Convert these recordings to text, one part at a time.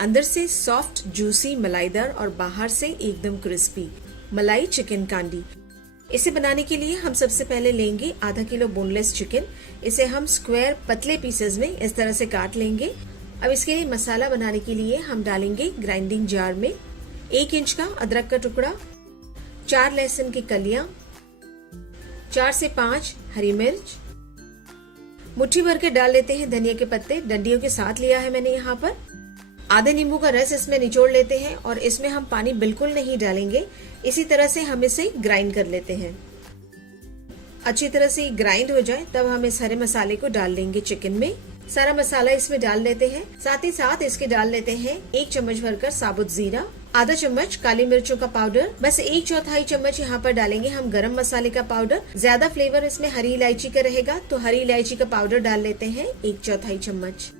अंदर से soft, juicy, मलाईदार और बाहर से एकदम क्रिस्पी मलाई चिकन कांडी। इसे बनाने के लिए हम सबसे पहले लेंगे आधा किलो बोनलेस चिकन। इसे हम स्क्वायर पतले पीसेस में इस तरह से काट लेंगे। अब इसके लिए मसाला बनाने के लिए हम डालेंगे ग्राइंडिंग जार में 1 इंच का अदरक का टुकड़ा, 4 लहसुन की कलियां, 4 से 5 हरी मिर्च, मुट्ठी भर के डाल लेते हैं धनिया के पत्ते, डंडियों के साथ लिया है मैंने यहाँ पर। आधे नींबू का रस इसमें निचोड़ लेते हैं और इसमें हम पानी बिल्कुल नहीं डालेंगे। इसी तरह से हम इसे ग्राइंड कर लेते हैं। अच्छी तरह से ग्राइंड हो जाए तब हम इस हरे मसाले को डाल लेंगे चिकन में। सारा मसाला इसमें डाल लेते हैं। साथ ही साथ इसके डाल लेते हैं 1 चम्मच भरकर साबुत जीरा, आधा चम्मच काली मिर्चों का पाउडर, बस 1/4 चम्मच यहाँ पर डालेंगे हम गरम मसाले का पाउडर। ज्यादा फ्लेवर इसमें हरी इलायची का रहेगा तो हरी इलायची का पाउडर डाल लेते हैं 1/4 चम्मच।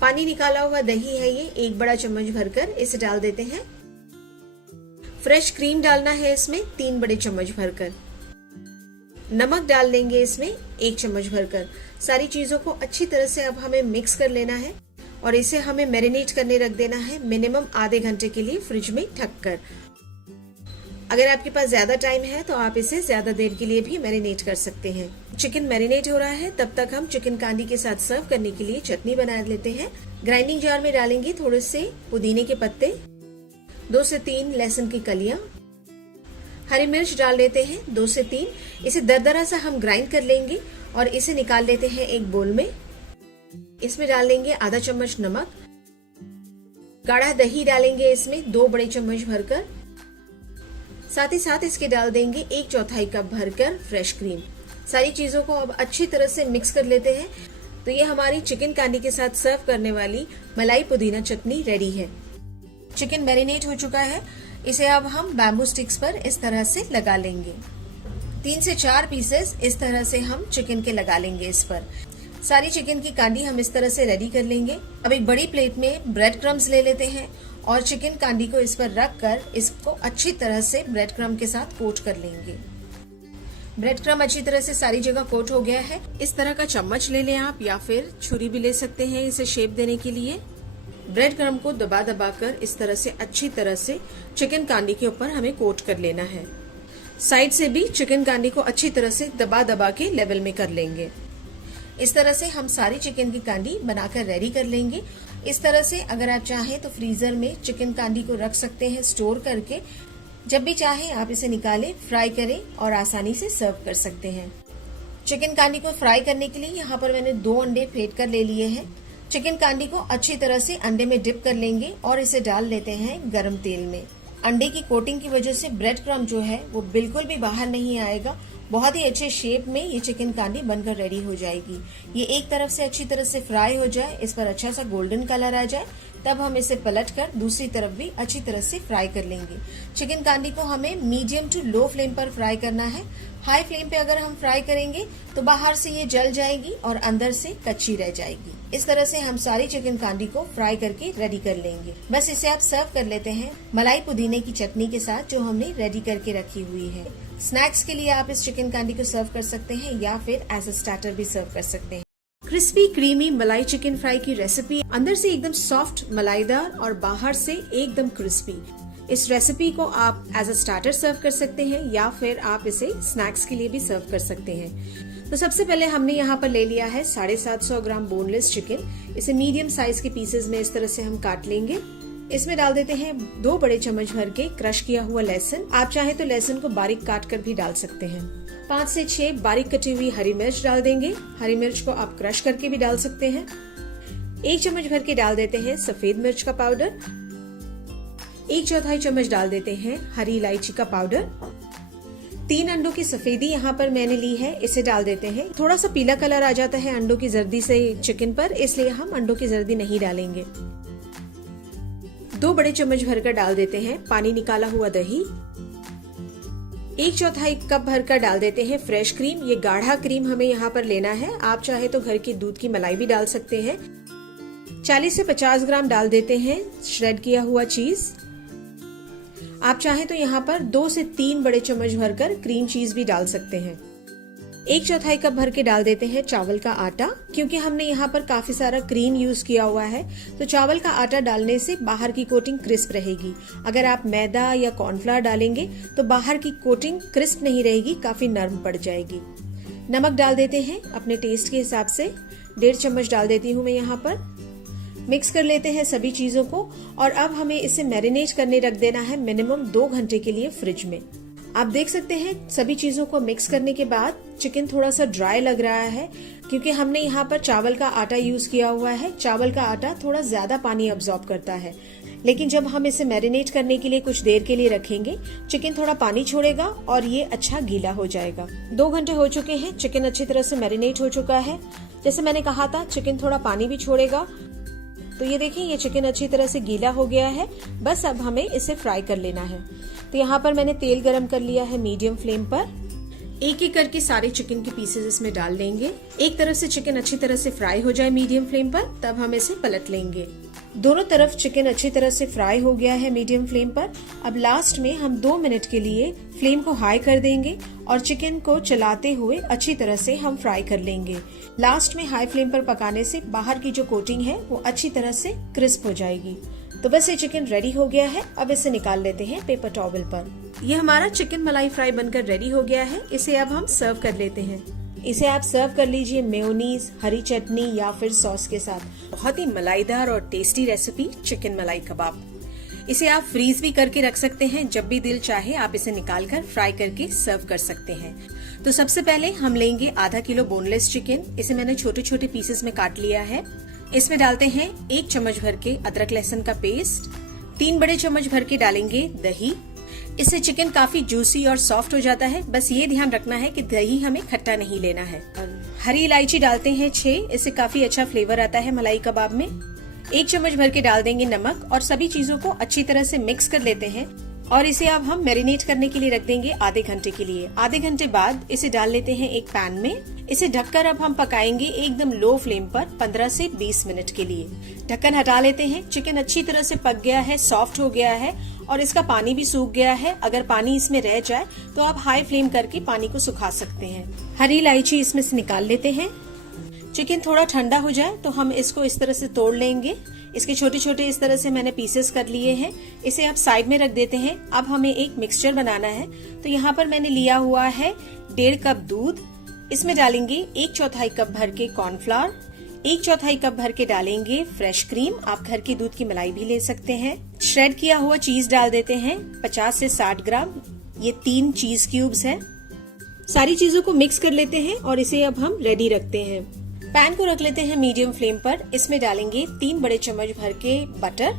पानी निकाला हुआ दही है ये 1 बड़ा चम्मच भरकर, इसे डाल देते हैं। फ्रेश क्रीम डालना है इसमें 3 बड़े चम्मच भरकर। नमक डाल देंगे इसमें 1 चम्मच भरकर। सारी चीजों को अच्छी तरह से अब हमें मिक्स कर लेना है और इसे हमें मैरिनेट करने रख देना है मिनिमम आधे घंटे के लिए फ्रिज में ढक कर। अगर आपके पास ज्यादा टाइम है तो आप इसे ज्यादा देर के लिए भी मैरिनेट कर सकते हैं। चिकन मैरिनेट हो रहा है तब तक हम चिकन कांडी के साथ सर्व करने के लिए चटनी बना लेते हैं। ग्राइंडिंग जार में डालेंगे थोड़े से पुदीने के पत्ते, 2 से 3 लहसुन की कलियां, हरी मिर्च डाल देते हैं 2 से 3। इसे दरदरा सा हम ग्राइंड कर लेंगे और इसे निकाल लेते हैं एक बोल में। इसमें डाल देंगे आधा चम्मच नमक, गाढ़ा दही डालेंगे इसमें 2 बड़े चम्मच भरकर। साथ ही साथ इसके डाल देंगे 1/4 कप भरकर फ्रेश क्रीम। सारी चीजों को अब अच्छी तरह से मिक्स कर लेते हैं। तो ये हमारी चिकन कांडी के साथ सर्व करने वाली मलाई पुदीना चटनी रेडी है। चिकन मैरिनेट हो चुका है। इसे अब हम बैम्बू स्टिक्स पर इस तरह से लगा लेंगे। 3 से 4 पीसेस इस तरह से हम चिकन के लगा लेंगे इस पर। सारी चिकन की कांडी हम इस तरह से रेडी कर लेंगे। अब एक बड़ी प्लेट में ब्रेड क्रम्स ले लेते हैं और चिकन कांडी को इस पर रख कर इसको अच्छी तरह से ब्रेड क्रम्ब के साथ कोट कर लेंगे। ब्रेड क्रम्ब अच्छी तरह से सारी जगह कोट हो गया है। इस तरह का चम्मच ले लें आप या फिर छुरी भी ले सकते हैं इसे शेप देने के लिए। ब्रेड क्रम्ब को दबा दबा कर इस तरह से अच्छी तरह से चिकन कांडी के ऊपर हमें कोट कर लेना है। साइड से भी चिकन कांडी को अच्छी तरह से दबा दबा के लेवल में कर लेंगे। इस तरह से हम सारी चिकन की कांडी बनाकर रेडी कर लेंगे। इस तरह से अगर आप चाहें तो फ्रीजर में चिकन कांडी को रख सकते हैं स्टोर करके। जब भी चाहें आप इसे निकालें, फ्राई करें और आसानी से सर्व कर सकते हैं। चिकन कांडी को फ्राई करने के लिए यहाँ पर मैंने 2 अंडे फेंट कर ले लिए हैं। चिकन कांडी को अच्छी तरह से अंडे में डिप कर लेंगे और इसे डाल लेते हैं गरम तेल में। अंडे की कोटिंग की वजह से ब्रेड क्रम्ब जो है वो बिल्कुल भी बाहर नहीं आएगा। बहुत ही अच्छे शेप में ये चिकन कांडी बनकर रेडी हो जाएगी। ये एक तरफ से अच्छी तरह से फ्राई हो जाए, इस पर अच्छा सा गोल्डन कलर आ जाए, तब हम इसे पलटकर दूसरी तरफ भी अच्छी तरह से फ्राई कर लेंगे। चिकन कांडी को हमें मीडियम टू लो फ्लेम पर फ्राई करना है। हाई फ्लेम पे अगर हम फ्राई करेंगे तो बाहर से ये जल जाएगी और अंदर से कच्ची रह जाएगी। इस तरह से हम सारी चिकन कांडी को फ्राई करके रेडी कर लेंगे। बस इसे आप सर्व कर लेते हैं मलाई पुदीने की चटनी के साथ जो हमने रेडी करके रखी हुई है। स्नैक्स के लिए आप इस चिकन कांडी को सर्व कर सकते हैं या फिर एज अ स्टार्टर भी सर्व कर सकते हैं। क्रिस्पी क्रीमी मलाई चिकन फ्राई की रेसिपी, अंदर से एकदम सॉफ्ट मलाईदार और बाहर से एकदम क्रिस्पी। इस रेसिपी को आप एज अ स्टार्टर सर्व कर सकते हैं या फिर आप इसे स्नैक्स के लिए भी सर्व कर सकते हैं। तो सबसे पहले हमने यहाँ पर ले लिया है 750 ग्राम बोनलेस चिकन। इसे मीडियम साइज के पीसेस में इस तरह से हम काट लेंगे। इसमें डाल देते हैं 2 बड़े चम्मच भर के क्रश किया हुआ लहसुन। आप चाहे तो लहसुन को बारीक काट कर भी डाल सकते हैं। 5 से 6 बारीक कटी हुई हरी मिर्च डाल देंगे। हरी मिर्च को आप क्रश करके भी डाल सकते हैं। 1 चम्मच भर के डाल देते हैं सफेद मिर्च का पाउडर। 1/4 चम्मच डाल देते हैं हरी इलायची का पाउडर। 3 अंडों की सफेदी यहाँ पर मैंने ली है, इसे डाल देते हैं। थोड़ा सा पीला कलर आ जाता है अंडों की जर्दी से चिकन पर, इसलिए हम अंडों की जर्दी नहीं डालेंगे। 2 बड़े चम्मच भरकर डाल देते हैं पानी निकाला हुआ दही। 1/4 कप भरकर डाल देते हैं फ्रेश क्रीम। ये गाढ़ा क्रीम हमें यहाँ पर लेना है। आप चाहे तो घर की दूध की मलाई भी डाल सकते हैं। 40 से 50 ग्राम डाल देते हैं श्रेड किया हुआ चीज। आप चाहे तो यहाँ पर 2 से 3 बड़े चम्मच भरकर क्रीम चीज भी डाल सकते हैं। 1/4 कप भर के डाल देते हैं चावल का आटा। क्योंकि हमने यहाँ पर काफी सारा क्रीम यूज किया हुआ है तो चावल का आटा डालने से बाहर की कोटिंग क्रिस्प रहेगी। अगर आप मैदा या कॉर्नफ्लावर डालेंगे तो बाहर की कोटिंग क्रिस्प नहीं रहेगी, काफी नरम पड़ जाएगी। नमक डाल देते हैं अपने टेस्ट के हिसाब से, 1.5 चम्मच डाल देती हूँ मैं यहाँ पर। मिक्स कर लेते हैं सभी चीजों को और अब हमें इसे मैरिनेट करने रख देना है मिनिमम 2 घंटे के लिए फ्रिज में। आप देख सकते हैं सभी चीजों को मिक्स करने के बाद चिकन थोड़ा सा ड्राई लग रहा है क्योंकि हमने यहाँ पर चावल का आटा यूज किया हुआ है। चावल का आटा थोड़ा ज्यादा पानी अब्सॉर्ब करता है, लेकिन जब हम इसे मैरिनेट करने के लिए कुछ देर के लिए रखेंगे चिकन थोड़ा पानी छोड़ेगा और ये अच्छा गीला हो जाएगा। 2 घंटे हो चुके हैं, चिकन अच्छी तरह से मैरिनेट हो चुका है। जैसे मैंने कहा था चिकन थोड़ा पानी भी छोड़ेगा, तो ये देखिए ये चिकन अच्छी तरह से गीला हो गया है। बस अब हमें इसे फ्राई कर लेना है। तो यहाँ पर मैंने तेल गरम कर लिया है मीडियम फ्लेम पर। एक एक करके सारे चिकन के पीसेस इसमें डाल लेंगे। एक तरफ से चिकन अच्छी तरह से फ्राई हो जाए मीडियम फ्लेम पर, तब हम इसे पलट लेंगे। दोनों तरफ चिकन अच्छी तरह से फ्राई हो गया है मीडियम फ्लेम पर। अब लास्ट में हम 2 मिनट के लिए फ्लेम को हाई कर देंगे और चिकन को चलाते हुए अच्छी तरह से हम फ्राई कर लेंगे। लास्ट में हाई फ्लेम पर पकाने से बाहर की जो कोटिंग है वो अच्छी तरह से क्रिस्प हो जाएगी। तो बस ये चिकन रेडी हो गया है। अब इसे निकाल लेते हैं पेपर टॉवल पर। ये हमारा चिकन मलाई फ्राई बनकर रेडी हो गया है। इसे अब हम सर्व कर लेते हैं। इसे आप सर्व कर लीजिए मेयोनीज, हरी चटनी या फिर सॉस के साथ। बहुत ही मलाईदार और टेस्टी रेसिपी चिकन मलाई कबाब। इसे आप फ्रीज भी करके रख सकते हैं, जब भी दिल चाहे आप इसे निकाल कर फ्राई करके सर्व कर सकते हैं। तो सबसे पहले हम लेंगे आधा किलो बोनलेस चिकन। इसे मैंने छोटे छोटे पीसेस में काट लिया है। इसमें डालते हैं 1 चम्मच भर के अदरक लहसुन का पेस्ट, 3 बड़े चम्मच भर के डालेंगे दही। इससे चिकन काफी जूसी और सॉफ्ट हो जाता है। बस ये ध्यान रखना है कि दही हमें खट्टा नहीं लेना है। हरी इलायची डालते हैं 6, इससे काफी अच्छा फ्लेवर आता है मलाई कबाब में। 1 चम्मच भर के डाल देंगे नमक और सभी चीजों को अच्छी तरह से मिक्स कर लेते हैं और इसे अब हम मैरिनेट करने के लिए रख देंगे आधे घंटे के लिए। आधे घंटे बाद इसे डाल लेते हैं एक पैन में। इसे ढककर अब हम पकाएंगे एकदम लो फ्लेम पर 15 से 20 मिनट के लिए। ढक्कन हटा लेते हैं। चिकन अच्छी तरह से पक गया है, सॉफ्ट हो गया है और इसका पानी भी सूख गया है। अगर पानी इसमें रह जाए तो आप हाई फ्लेम करके पानी को सुखा सकते हैं। हरी इलायची इसमें से निकाल लेते हैं। चिकन थोड़ा ठंडा हो जाए तो हम इसको इस तरह से तोड़ लेंगे। इसके छोटे छोटे इस तरह से मैंने पीसेस कर लिए हैं। इसे आप साइड में रख देते हैं। अब हमें एक मिक्सचर बनाना है। तो यहाँ पर मैंने लिया हुआ है 1.5 कप दूध। इसमें डालेंगे 1/4 कप भर के कॉर्नफ्लावर, 1/4 कप भर के डालेंगे फ्रेश क्रीम। आप घर की दूध की मलाई भी ले सकते हैं। श्रेड किया हुआ चीज डाल देते हैं 50 से 60 ग्राम। ये 3 चीज क्यूब्स हैं। सारी चीजों को मिक्स कर लेते हैं और इसे अब हम रेडी रखते हैं। पैन को रख लेते हैं मीडियम फ्लेम पर। इसमें डालेंगे 3 बड़े चम्मच भर के बटर।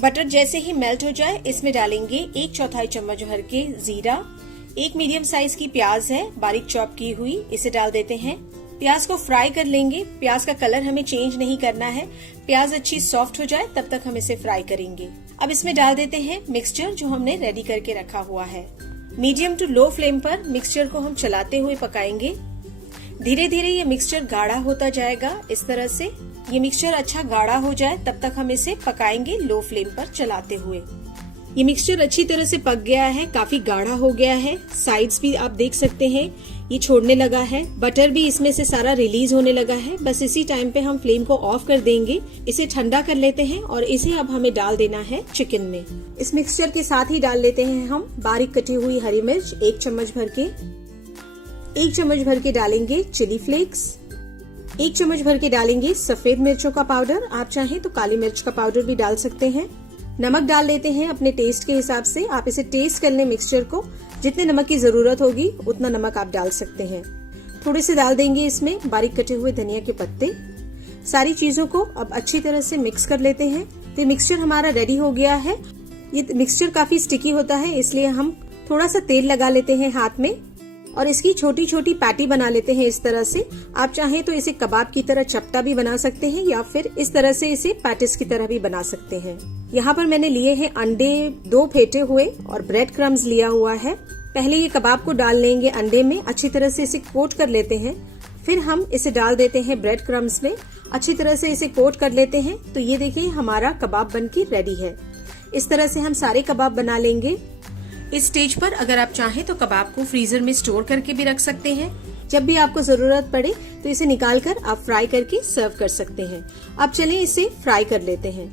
बटर जैसे ही मेल्ट हो जाए इसमें डालेंगे 1/4 चम्मच भर के जीरा। एक मीडियम साइज की प्याज है बारीक चॉप की हुई, इसे डाल देते हैं। प्याज को फ्राई कर लेंगे। प्याज का कलर हमें चेंज नहीं करना है। प्याज अच्छी सॉफ्ट हो जाए तब तक हम इसे फ्राई करेंगे। अब इसमें डाल देते हैं मिक्सचर जो हमने रेडी करके रखा हुआ है। मीडियम टू लो फ्लेम पर मिक्सचर को हम चलाते हुए पकाएंगे। धीरे धीरे ये मिक्सचर गाढ़ा होता जाएगा। इस तरह से ये मिक्सचर अच्छा गाढ़ा हो जाए तब तक हम इसे पकाएंगे लो फ्लेम पर चलाते हुए। ये मिक्सचर अच्छी तरह से पक गया है, काफी गाढ़ा हो गया है। साइड्स भी आप देख सकते हैं ये छोड़ने लगा है। बटर भी इसमें से सारा रिलीज होने लगा है। बस इसी टाइम पे हम फ्लेम को ऑफ कर देंगे। इसे ठंडा कर लेते हैं और इसे अब हमें डाल देना है चिकन में। इस मिक्सचर के साथ ही डाल लेते हैं हम बारीक कटी हुई हरी मिर्च 1 चम्मच भर के। 1 चम्मच भर के डालेंगे चिली फ्लेक्स। 1 चम्मच भर के डालेंगे सफेद मिर्चों का पाउडर। आप चाहें तो काली मिर्च का पाउडर भी डाल सकते हैं। नमक डाल लेते हैं अपने टेस्ट के हिसाब से। आप इसे टेस्ट कर लें मिक्सचर को। जितने नमक की जरूरत होगी उतना नमक आप डाल सकते हैं। थोड़े से डाल देंगे इसमें बारीक कटे हुए धनिया के पत्ते। सारी चीजों को अब अच्छी तरह से मिक्स कर लेते हैं। तो मिक्सचर हमारा रेडी हो गया है। ये मिक्सचर काफी स्टिकी होता है, इसलिए हम थोड़ा सा तेल लगा लेते हैं हाथ में और इसकी छोटी छोटी पैटी बना लेते हैं इस तरह से। आप चाहें तो इसे कबाब की तरह चपटा भी बना सकते हैं या फिर इस तरह से इसे पैटिस की तरह भी बना सकते हैं। यहाँ पर मैंने लिए हैं अंडे 2 फेंटे हुए और ब्रेड क्रम्स लिया हुआ है। पहले ये कबाब को डाल लेंगे अंडे में, अच्छी तरह से इसे कोट कर लेते हैं। फिर हम इसे डाल देते हैं ब्रेड क्रम्स में, अच्छी तरह से इसे कोट कर लेते हैं। तो ये देखिए हमारा कबाब बनके रेडी है। इस तरह से हम सारे कबाब बना लेंगे। इस स्टेज पर अगर आप चाहें तो कबाब को फ्रीजर में स्टोर करके भी रख सकते हैं। जब भी आपको जरूरत पड़े तो इसे निकाल कर आप फ्राई करके सर्व कर सकते हैं। अब चलिए इसे फ्राई कर लेते हैं।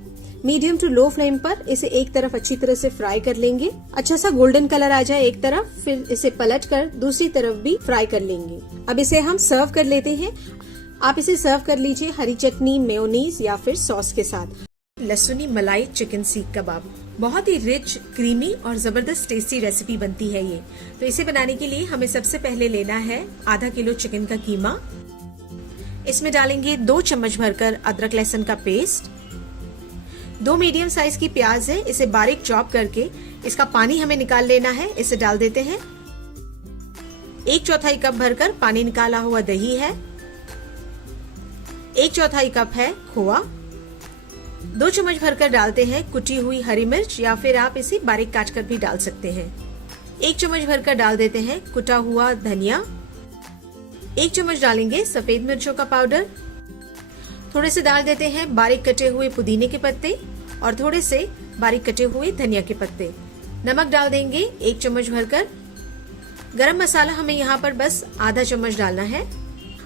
मीडियम टू लो फ्लेम पर इसे एक तरफ अच्छी तरह से फ्राई कर लेंगे। अच्छा सा गोल्डन कलर आ जाए एक तरफ, फिर इसे पलट कर दूसरी तरफ भी फ्राई कर लेंगे। अब इसे हम सर्व कर लेते हैं। आप इसे सर्व कर लीजिए हरी चटनी, मेयोनीज या फिर सॉस के साथ। लहसुनी मलाई चिकन सीख कबाब बहुत ही रिच, क्रीमी और जबरदस्त टेस्टी रेसिपी बनती है ये। तो इसे बनाने के लिए हमें सबसे पहले लेना है आधा किलो चिकन का कीमा। इसमें डालेंगे 2 चम्मच भरकर अदरक लहसुन का पेस्ट। 2 मीडियम साइज की प्याज है, इसे बारीक चॉप करके इसका पानी हमें निकाल लेना है। इसे डाल देते हैं। 1/4 कप भरकर पानी निकाला हुआ दही है। 1/4 कप है खोआ। 2 चम्मच भरकर डालते हैं कुटी हुई हरी मिर्च या फिर आप इसे बारीक काट कर भी डाल सकते हैं। 1 चम्मच भरकर डाल देते हैं कुटा हुआ धनिया। 1 चम्मच डालेंगे सफेद मिर्चों का पाउडर। थोड़े से डाल देते हैं बारीक कटे हुए पुदीने के पत्ते और थोड़े से बारीक कटे हुए धनिया के पत्ते। नमक डाल देंगे 1 चम्मच भरकर। गरम मसाला हमें यहाँ पर बस आधा चम्मच डालना है।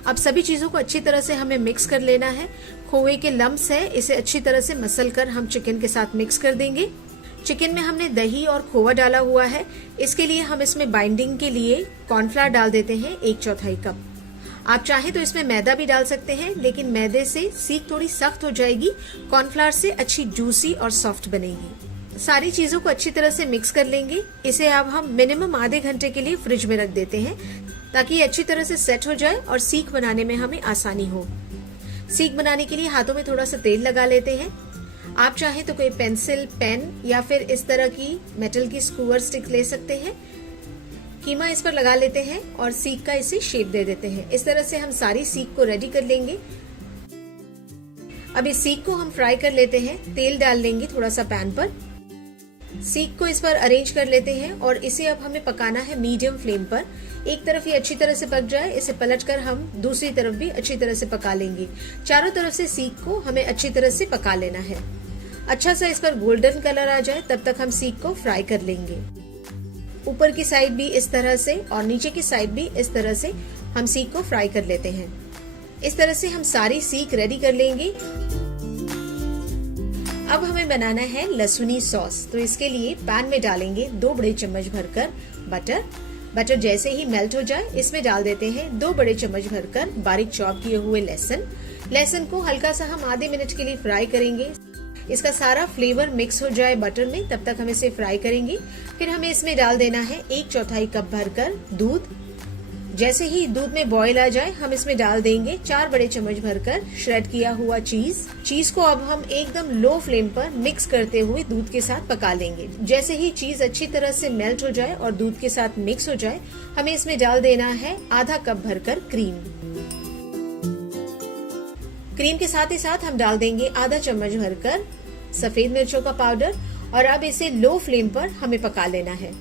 अब सभी चीजों को अच्छी तरह से हमें मिक्स कर लेना है। खोए के लम्स है, इसे अच्छी तरह से मसल कर हम चिकन के साथ मिक्स कर देंगे। चिकन में हमने दही और खोआ डाला हुआ है, इसके लिए हम इसमें बाइंडिंग के लिए कॉर्नफ्लावर डाल देते हैं 1/4 कप। आप चाहें तो इसमें मैदा भी डाल सकते हैं, लेकिन मैदे से सीख थोड़ी सख्त हो जाएगी, कॉर्नफ्लावर से अच्छी जूसी और सॉफ्ट बनेगी। सारी चीजों को अच्छी तरह से मिक्स कर लेंगे। इसे अब हम मिनिमम आधे घंटे के लिए फ्रिज में रख देते हैं ताकि ये अच्छी तरह से सेट हो जाए और सीख बनाने में हमें आसानी हो। सीख बनाने के लिए हाथों में थोड़ा सा तेल लगा लेते हैं। आप चाहें तो कोई पेंसिल, पेन या फिर इस तरह की मेटल की स्क्रूअर स्टिक ले सकते हैं। कीमा इस पर लगा लेते हैं और सीख का इसे शेप दे देते हैं। इस तरह से हम सारी सीख को रेडी कर लेंगे। अब इस सीख को हम फ्राई कर लेते हैं। तेल डाल लेंगे थोड़ा सा पैन पर। सीख को इस पर अरेंज कर लेते हैं और इसे अब हमें पकाना है मीडियम फ्लेम पर। एक तरफ ये अच्छी तरह से पक जाए, इसे पलटकर हम दूसरी तरफ भी अच्छी तरह से पका लेंगे। चारों तरफ से सीख को हमें अच्छी तरह से पका लेना है। अच्छा सा इस पर गोल्डन कलर आ जाए तब तक हम सीख को फ्राई कर लेंगे। ऊपर की साइड भी इस तरह से और नीचे की साइड भी इस तरह से हम सीख को फ्राई कर लेते हैं। इस तरह से हम सारी सीख रेडी कर लेंगे। अब हमें बनाना है लहसुनी सॉस। तो इसके लिए पैन में डालेंगे 2 बड़े चम्मच भरकर बटर। बटर जैसे ही मेल्ट हो जाए इसमें डाल देते हैं 2 बड़े चम्मच भरकर बारीक चॉप किए हुए लहसुन। लहसुन को हल्का सा हम आधे मिनट के लिए फ्राई करेंगे। इसका सारा फ्लेवर मिक्स हो जाए बटर में, तब तक हम इसे फ्राई करेंगे। फिर हमें इसमें डाल देना है 1/4 कप भरकर दूध। जैसे ही दूध में बॉईल आ जाए हम इसमें डाल देंगे 4 बड़े चम्मच भरकर श्रेड किया हुआ चीज। चीज को अब हम एकदम लो फ्लेम पर मिक्स करते हुए दूध के साथ पका लेंगे। जैसे ही चीज अच्छी तरह से मेल्ट हो जाए और दूध के साथ मिक्स हो जाए हमें इसमें डाल देना है आधा कप भरकर क्रीम। क्रीम के साथ ही साथ हम डाल देंगे आधा चम्मच भरकर सफेद मिर्चों का पाउडर और अब इसे लो फ्लेम पर हमें पका लेना है।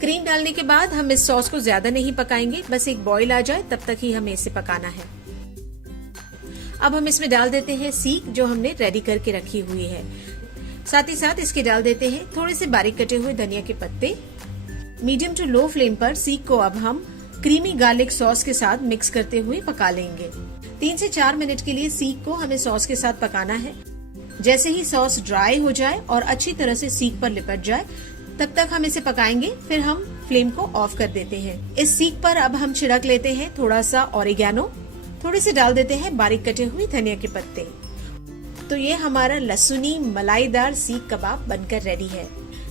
क्रीम डालने के बाद हम इस सॉस को ज्यादा नहीं पकाएंगे, बस एक बॉईल आ जाए तब तक ही हमें इसे पकाना है। अब हम इसमें डाल देते हैं सीख जो हमने रेडी करके रखी हुई है। साथ ही साथ इसके डाल देते हैं थोड़े से बारीक कटे हुए धनिया के पत्ते। मीडियम टू लो फ्लेम पर सीख को अब हम क्रीमी गार्लिक सॉस के साथ मिक्स करते हुए पका लेंगे। 3 से 4 मिनट के लिए सीख को हमें सॉस के साथ पकाना है। जैसे ही सॉस ड्राई हो जाए और अच्छी तरह से सीख पर लिपट जाए तब तक हम इसे पकाएंगे। फिर हम फ्लेम को ऑफ कर देते हैं। इस सीख पर अब हम छिड़क लेते हैं थोड़ा सा ऑरिगेनो। थोड़े से डाल देते हैं बारीक कटे हुए धनिया के पत्ते। तो ये हमारा लहसुनी मलाईदार सीख कबाब बनकर रेडी है।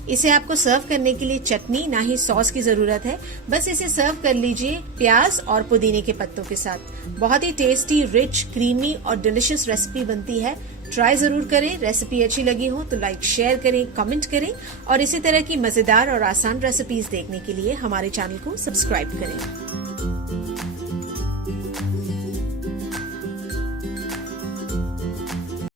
इसे आपको सर्व करने के लिए चटनी ना ही सॉस की जरूरत है, बस इसे सर्व कर लीजिए प्याज और पुदीने के पत्तों के साथ। बहुत ही टेस्टी, रिच, क्रीमी और डिलिशियस रेसिपी बनती है। ट्राई जरूर करें। रेसिपी अच्छी लगी हो तो लाइक, शेयर करें, कमेंट करें और इसी तरह की मजेदार और आसान रेसिपीज देखने के लिए हमारे चैनल को सब्सक्राइब करें।